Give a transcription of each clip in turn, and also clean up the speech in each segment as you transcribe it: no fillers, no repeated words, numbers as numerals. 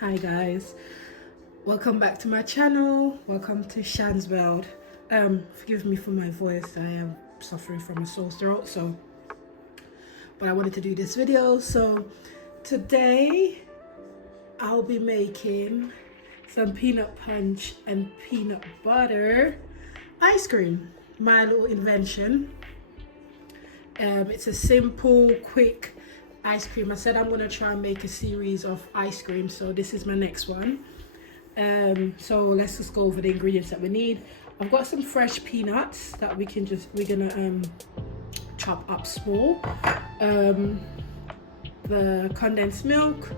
Hi guys, welcome back to my channel. Welcome to Shan's World. Forgive me for my voice, I am suffering from a sore throat, but I wanted to do this video. So today I'll be making some peanut punch and peanut butter ice cream, my little invention. It's a simple, quick ice cream. I said I'm gonna try and make a series of ice cream, so this is my next one. So let's just go over the ingredients that we need. I've got some fresh peanuts that we're gonna chop up small. The condensed milk,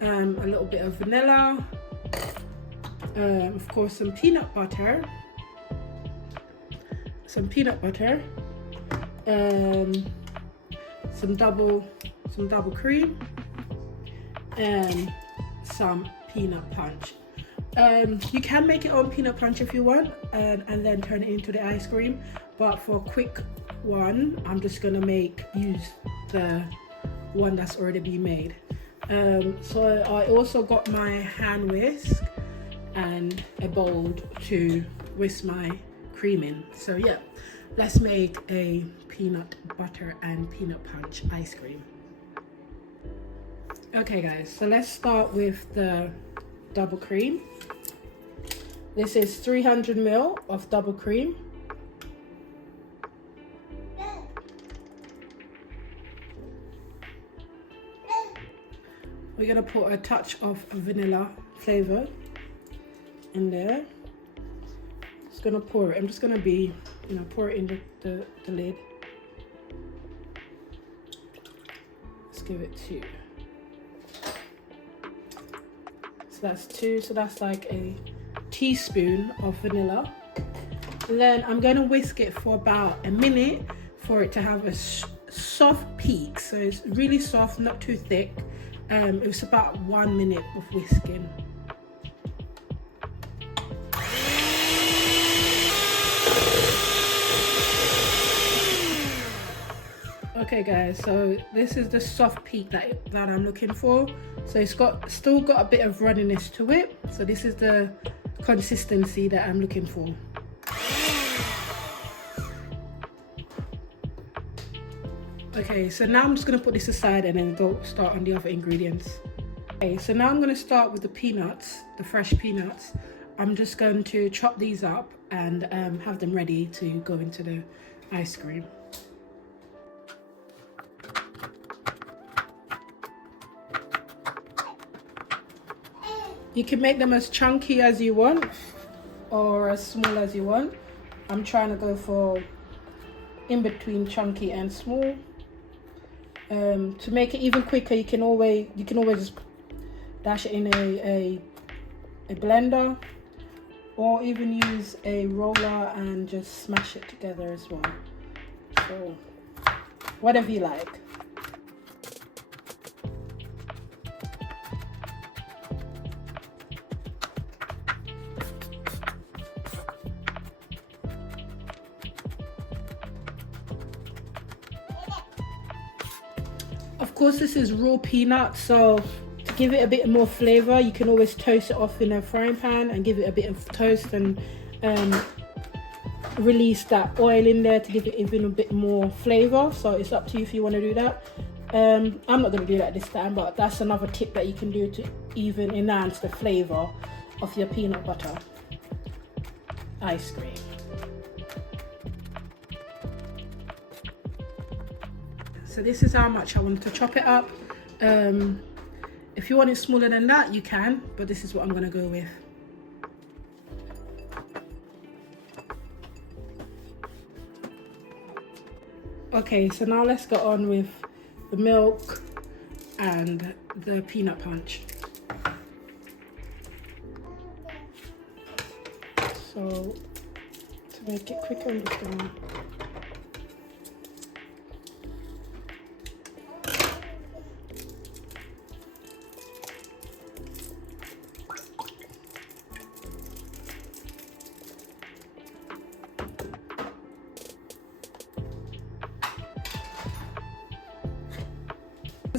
a little bit of vanilla, of course some peanut butter, some double cream, and some peanut punch. You can make your own peanut punch if you want, and then turn it into the ice cream, but for a quick one I'm just gonna use the one that's already been made. So I also got my hand whisk and a bowl to whisk my cream in. So yeah, let's make a peanut butter and peanut punch ice cream. Okay guys, so let's start with the double cream. This is 300 ml of double cream. We're gonna put a touch of vanilla flavor in there. Just gonna pour it. I'm just gonna pour it in the lid. Let's give it 2. So that's 2. So that's like a teaspoon of vanilla. And then I'm gonna whisk it for about a minute for it to have a soft peak. So it's really soft, not too thick. It was about 1 minute of whisking. Okay guys, so this is the soft peak that I'm looking for. So it's still got a bit of runniness to it. So this is the consistency that I'm looking for. Okay, so now I'm just gonna put this aside and then go start on the other ingredients. Okay, so now I'm gonna start with the peanuts, the fresh peanuts. I'm just going to chop these up and have them ready to go into the ice cream. You can make them as chunky as you want or as small as you want. I'm trying to go for in between chunky and small. To make it even quicker, you can always just dash it in a blender, or even use a roller and just smash it together as well. So whatever you like. Of course, this is raw peanut, so to give it a bit more flavor, you can always toast it off in a frying pan and give it a bit of toast and release that oil in there to give it even a bit more flavor. So it's up to you if you want to do that. I'm not going to do that this time, but that's another tip that you can do to even enhance the flavor of your peanut butter ice cream. So this is how much I want to chop it up. If you want it smaller than that, you can, but this is what I'm gonna go with. Okay, so now let's go on with the milk and the peanut punch. So to make it quicker, I'm just gonna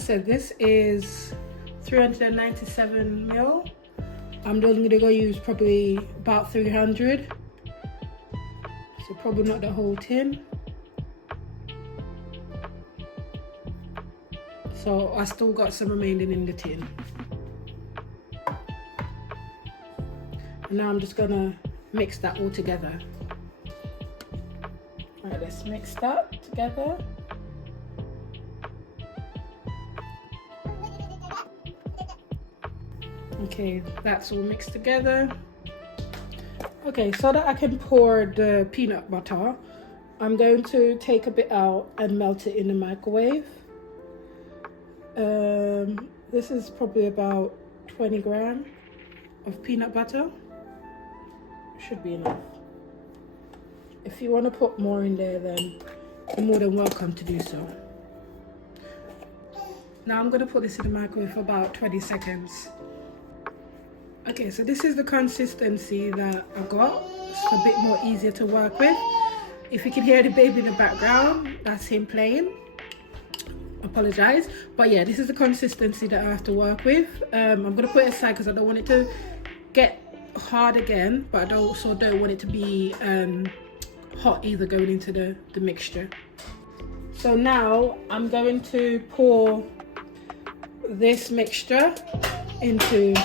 said, this is 397 mil. I'm only gonna go use probably about 300, so probably not the whole tin. So I still got some remaining in the tin. And now I'm just gonna mix that all together. All right, let's mix that together. Okay, that's all mixed together. Okay, so that I can pour the peanut butter, I'm going to take a bit out and melt it in the microwave. This is probably about 20 grams of peanut butter. Should be enough. If you want to put more in there, then you're more than welcome to do so. Now I'm going to put this in the microwave for about 20 seconds. Okay, so this is the consistency that I got. It's a bit more easier to work with. If you can hear the baby in the background, that's him playing. Apologize, but yeah, this is the consistency that I have to work with. I'm going to put it aside because I don't want it to get hard again, but I also don't want it to be hot either going into the mixture. So now I'm going to pour this mixture into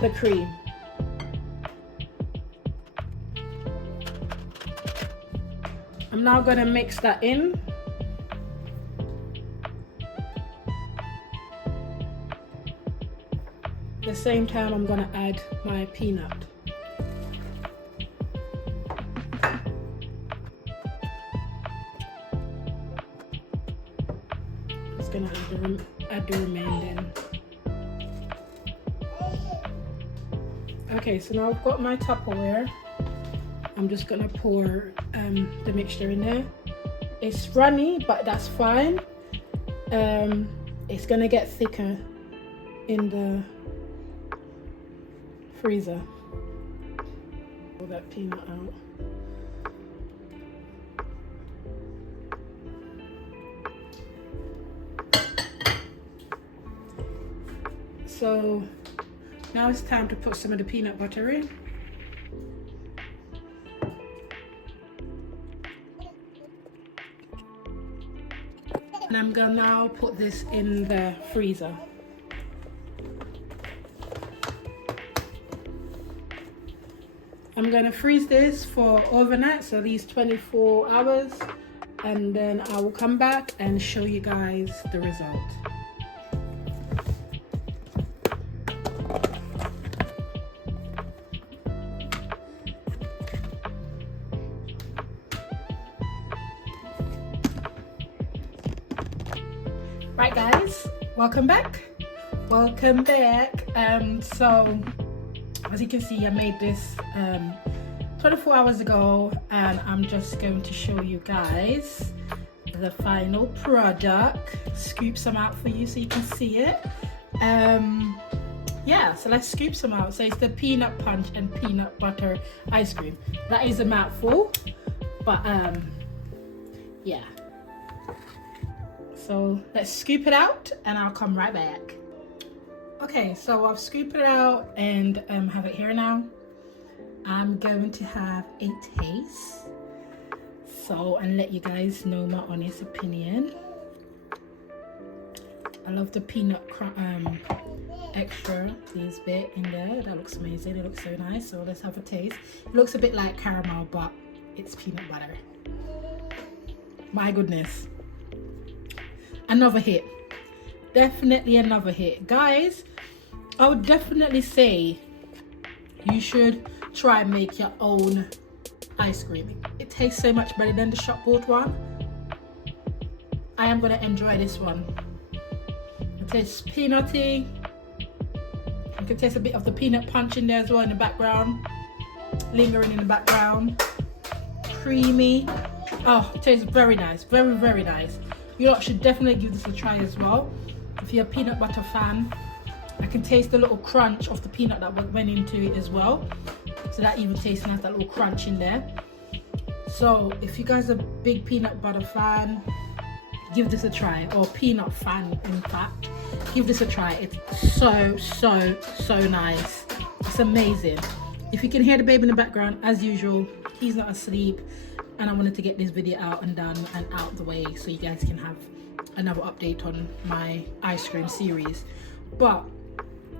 the cream. I'm now going to mix that in. At the same time, I'm going to add my peanut. Just going to add the remaining. Okay, so now I've got my Tupperware. I'm just going to pour the mixture in there. It's runny, but that's fine. It's going to get thicker in the freezer. Pull that peanut out. So now it's time to put some of the peanut butter in. And I'm gonna now put this in the freezer. I'm gonna freeze this for overnight, so at least 24 hours, and then I will come back and show you guys the result. Right guys, welcome back. So as you can see, I made this 24 hours ago, and I'm just going to show you guys the final product. Scoop some out for you so you can see it. Yeah, so let's scoop some out. So it's the peanut punch and peanut butter ice cream. That is a mouthful, but yeah. So let's scoop it out and I'll come right back. Okay, so I've scooped it out and have it here now. I'm going to have a taste, and let you guys know my honest opinion. I love the peanut extra this bit in there. That looks amazing. It looks so nice. So let's have a taste. It looks a bit like caramel, but it's peanut butter. My goodness. Another hit. Definitely another hit. Guys, I would definitely say you should try and make your own ice cream. It tastes so much better than the shop bought one. I am going to enjoy this one. It tastes peanutty. You can taste a bit of the peanut punch in there as well in the background. Lingering in the background. Creamy. Oh, it tastes very nice. Very, very nice. You lot should definitely give this a try as well. If you're a peanut butter fan, I can taste the little crunch of the peanut that went into it as well. So that even tastes nice, that little crunch in there. So if you guys are a big peanut butter fan, give this a try, or peanut fan in fact, give this a try. It's so nice. It's amazing. If you can hear the baby in the background, as usual, he's not asleep, and I wanted to get this video out and done and out the way so you guys can have another update on my ice cream series. But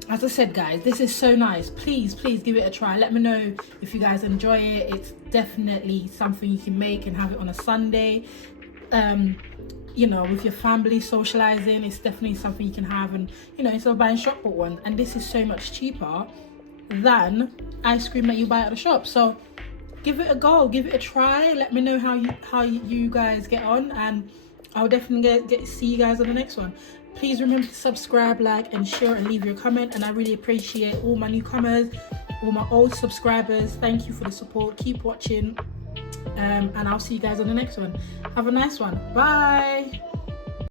as I said, guys, this is so nice. Please give it a try. Let me know if you guys enjoy it. It's definitely something you can make and have it on a Sunday, you know, with your family socializing. It's definitely something you can have, and you know, instead of buying shop bought one. And this is so much cheaper than ice cream that you buy at the shop. So give it a go, give it a try. Let me know how you guys get on, and I'll definitely get to see you guys on the next one. Please remember to subscribe, like and share, and leave your comment. And I really appreciate all my newcomers, all my old subscribers. Thank you for the support. Keep watching, and I'll see you guys on the next one. Have a nice one. Bye.